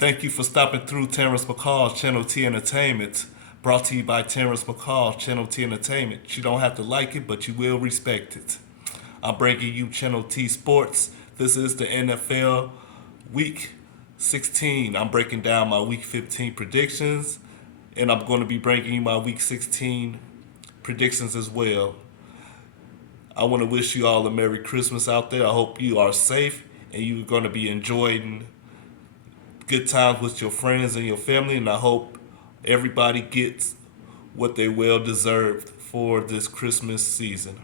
Thank you for stopping through Terrence McCall's Channel T Entertainment. Brought to you by Terrence McCall, Channel T Entertainment. You don't have to like it, but you will respect it. I'm bringing you Channel T Sports. This is the NFL Week 16. I'm breaking down my Week 15 predictions, and I'm going to be bringing you my Week 16 predictions as well. I want to wish you all a Merry Christmas out there. I hope you are safe and you're going to be enjoying good times with your friends and your family, and I hope everybody gets what they well deserved for this Christmas season.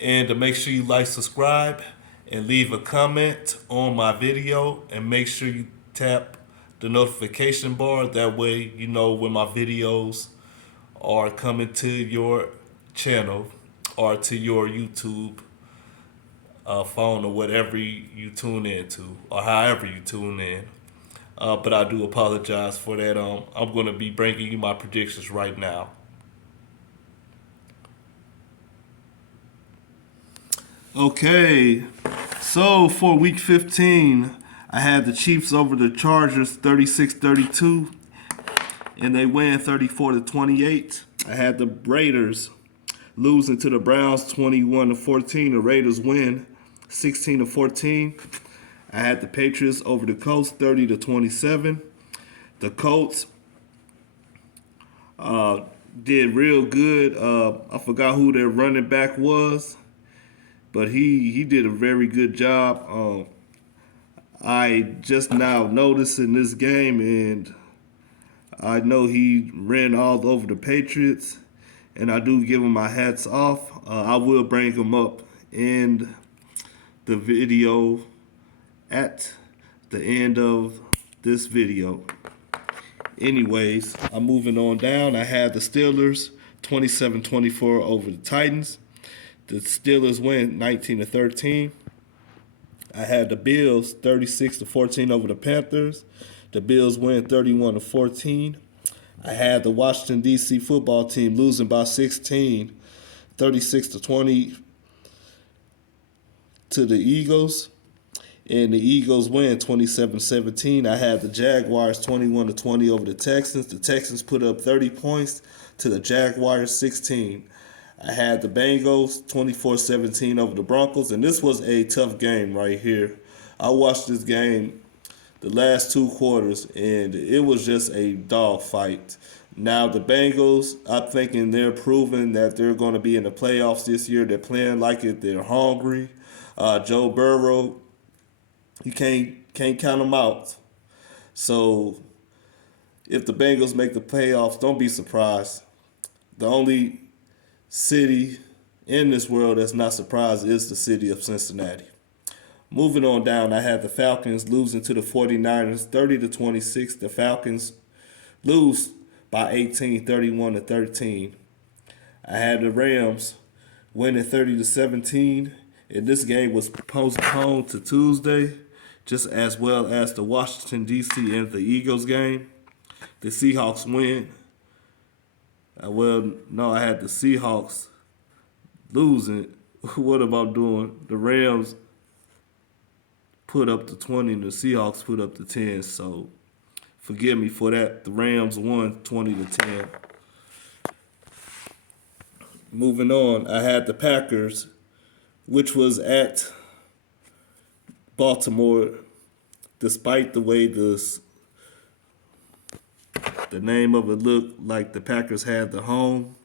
And to make sure you like, subscribe, and leave a comment on my video, and make sure you tap the notification bar. That way you know when my videos are coming to your channel or to your YouTube phone or whatever you tune in to, or however you tune in. But I do apologize for that. I'm going to be bringing you my predictions right now. Okay, so for Week 15, I had the Chiefs over the Chargers 36-32, and they win 34-28. I had the Raiders losing to the Browns 21-14. The Raiders win 16-14. I had the Patriots over the Colts 30-27. The Colts did real good. I forgot who their running back was, but he did a very good job. I just now noticed in this game, and I know he ran all over the Patriots, and I do give him my hats off. I will bring him up in the video at the end of this video. Anyways, I'm moving on down. I had the Steelers 27-24 over the Titans. The Steelers win 19-13. I had the Bills 36-14 over the Panthers. The Bills win 31-14. I had the Washington, D.C. football team losing by 16, 36-20 to the Eagles. And the Eagles win 27-17. I had the Jaguars 21-20 over the Texans. The Texans put up 30 points to the Jaguars 16. I had the Bengals 24-17 over the Broncos, and this was a tough game right here. I watched this game the last two quarters, and it was just a dog fight. Now the Bengals, I'm thinking they're proving that they're going to be in the playoffs this year. They're playing like it. They're hungry. Joe Burrow, you can't count them out. So if the Bengals make the playoffs, don't be surprised. The only city in this world that's not surprised is the city of Cincinnati. Moving on down, I had the Falcons losing to the 49ers 30-26. The Falcons lose by 18, 31-13. I had the Rams winning 30-17. And this game was postponed to Tuesday, just as well as the Washington, D.C. and the Eagles game. The Seahawks win. I had the Seahawks losing. What about doing? The Rams put up the 20 and the Seahawks put up the 10. So forgive me for that. The Rams won 20-10. Moving on, I had the Packers, which was at Baltimore, despite the way the name of it looked like the Packers had the home,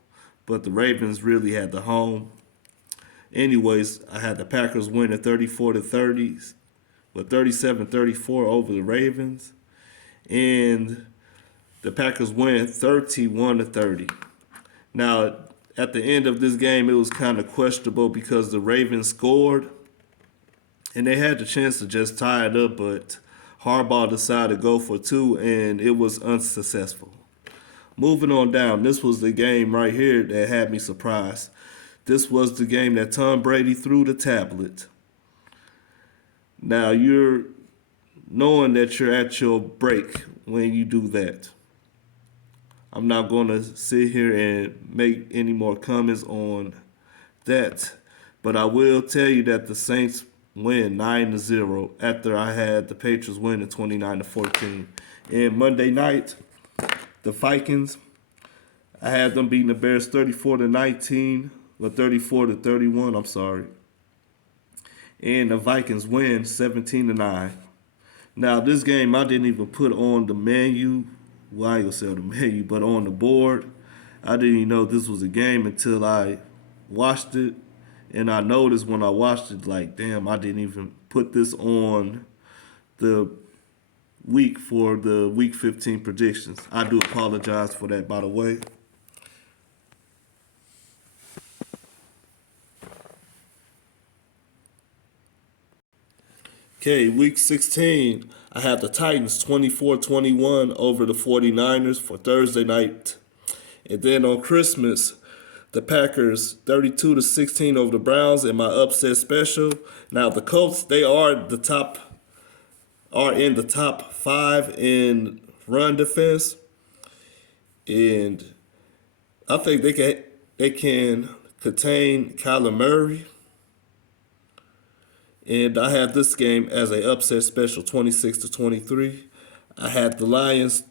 but the Ravens really had the home. Anyways, I had the Packers winning 34-30, but 37-34 over the Ravens, and the Packers win 31-30. Now, at the end of this game, it was kind of questionable because the Ravens scored, and they had the chance to just tie it up, but Harbaugh decided to go for two, and it was unsuccessful. Moving on down, this was the game right here that had me surprised. This was the game that Tom Brady threw the tablet. Now, you're knowing that you're at your break when you do that. I'm not going to sit here and make any more comments on that, but I will tell you that the Saints win 9-0 after I had the Patriots win at 29-14. And Monday night, the Vikings, I had them beating the Bears 34-19, or 34-31. I'm sorry. And the Vikings win 17-9. Now this game I didn't even put on the menu. Well, I ain't gonna say on the menu, but on the board. I didn't even know this was a game until I watched it, and I noticed when I watched it, like, damn, I didn't even put this on the week for the Week 15 predictions. I do apologize for that, by the way. Okay, Week 16, I have the Titans 24-21 over the 49ers for Thursday night. And then on Christmas, the Packers 32-16 over the Browns in my upset special. Now the Colts, they are in the top 5 in run defense, and I think they can contain Kyler Murray. And I have this game as a upset special, 26-23. I had the Lions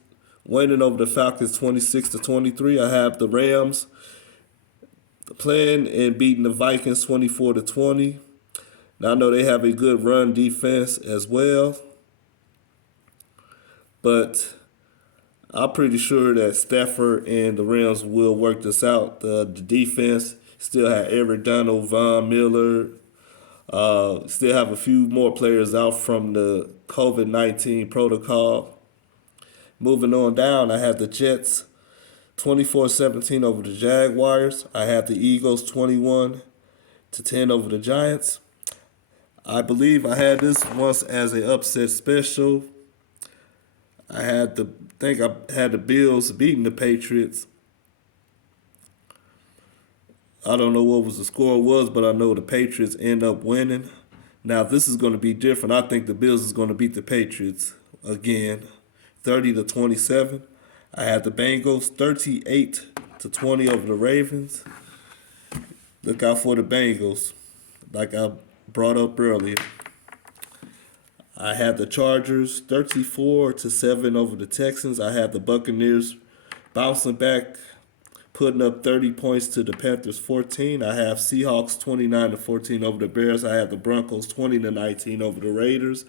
winning over the Falcons 26-23. I have the Rams playing and beating the Vikings 24-20. Now I know they have a good run defense as well, but I'm pretty sure that Stafford and the Rams will work this out. The defense still have Eric Donald, Von Miller. Still have a few more players out from the COVID-19 protocol. Moving on down, I have the Jets 24-17 over the Jaguars. I have the Eagles 21-10 over the Giants. I believe I had this once as an upset special. I had the Bills beating the Patriots. I don't know what the score was, but I know the Patriots end up winning. Now this is going to be different. I think the Bills is going to beat the Patriots again, 30-27. I had the Bengals 38-20 over the Ravens. Look out for the Bengals, like I brought up earlier. I had the Chargers 34-7 over the Texans. I had the Buccaneers bouncing back, putting up 30 points to the Panthers 14. I have Seahawks 29-14 over the Bears. I have the Broncos 20-19 over the Raiders.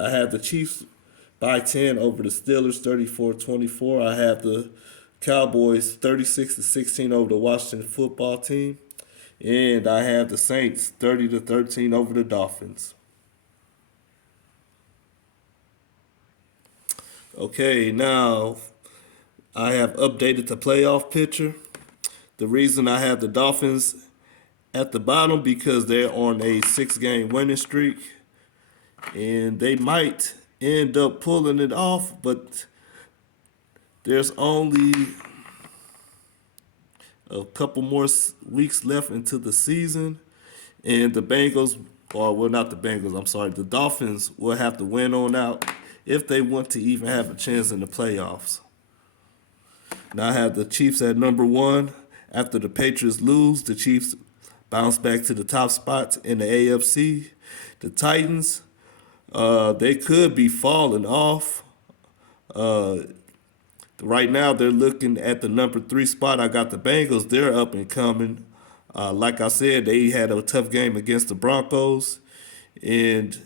I have the Chiefs by 10 over the Steelers 34-24. I have the Cowboys 36-16 over the Washington football team. And I have the Saints 30-13 over the Dolphins. Okay, now I have updated the playoff picture. The reason I have the Dolphins at the bottom because they're on a 6-game winning streak, and they might end up pulling it off, but there's only a couple more weeks left into the season, and the Bengals, or well, not the Bengals, I'm sorry, the Dolphins will have to win on out if they want to even have a chance in the playoffs. Now I have the Chiefs at number 1. After the Patriots lose, the Chiefs bounce back to the top spots in the AFC. The Titans, they could be falling off. Right now, they're looking at the number 3 spot. I got the Bengals. They're up and coming. Like I said, they had a tough game against the Broncos, and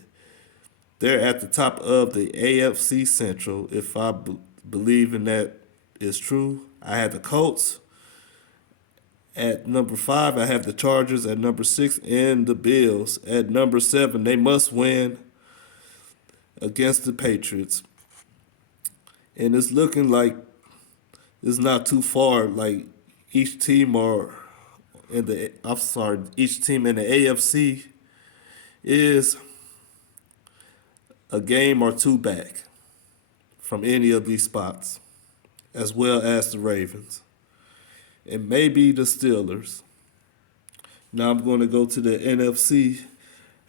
they're at the top of the AFC Central, if I believe in that is true. I had the Colts at number 5. I have the Chargers at number 6, and the Bills at number 7. They must win against the Patriots. And it's looking like it's not too far. Like each team each team in the AFC is a game or 2 back from any of these spots, as well as the Ravens and maybe the Steelers. Now I'm going to go to the NFC.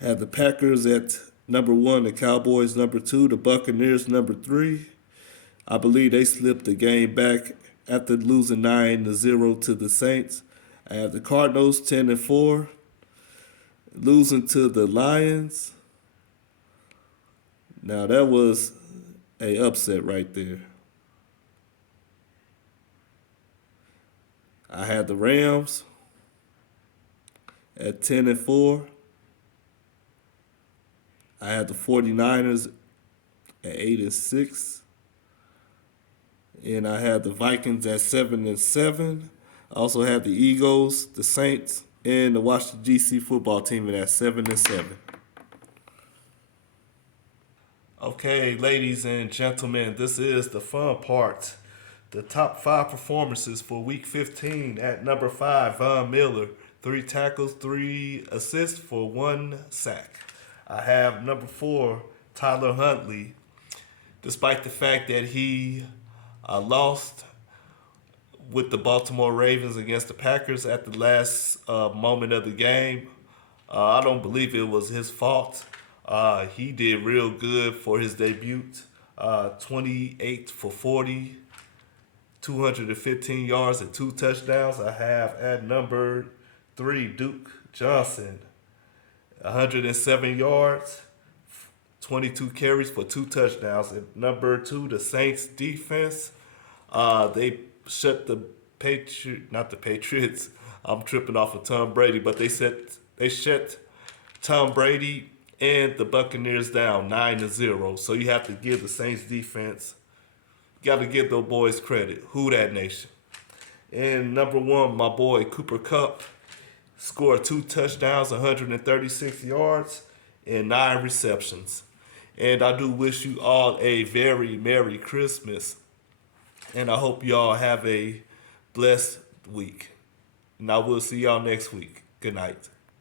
I have the Packers at number 1, the Cowboys number 2, the Buccaneers number 3. I believe they slipped the game back after losing 9-0 to the Saints. I have the Cardinals 10-4. losing to the Lions. Now that was a upset right there. I had the Rams at 10-4. I had the 49ers at 8-6. And I had the Vikings at 7-7. I also had the Eagles, the Saints, and the Washington DC football team at 7-7. Okay, ladies and gentlemen, this is the fun part. The top 5 performances for Week 15. At number 5, Von Miller, 3 tackles, 3 assists for 1 sack. I have number 4, Tyler Huntley. Despite the fact that he lost with the Baltimore Ravens against the Packers at the last moment of the game, I don't believe it was his fault. He did real good for his debut. 28 for 40, 215 yards and 2 touchdowns. I have at number 3, Duke Johnson, 107 yards, 22 carries for 2 touchdowns. At number 2, the Saints defense. They shut the not the Patriots. I'm tripping off of Tom Brady, but they shut Tom Brady and the Buccaneers down 9-0. So you have to give the Saints defense, got to give those boys credit. Who that nation? And number 1, my boy Cooper Kupp scored 2 touchdowns, 136 yards, and 9 receptions. And I do wish you all a very Merry Christmas. And I hope y'all have a blessed week. And I will see y'all next week. Good night.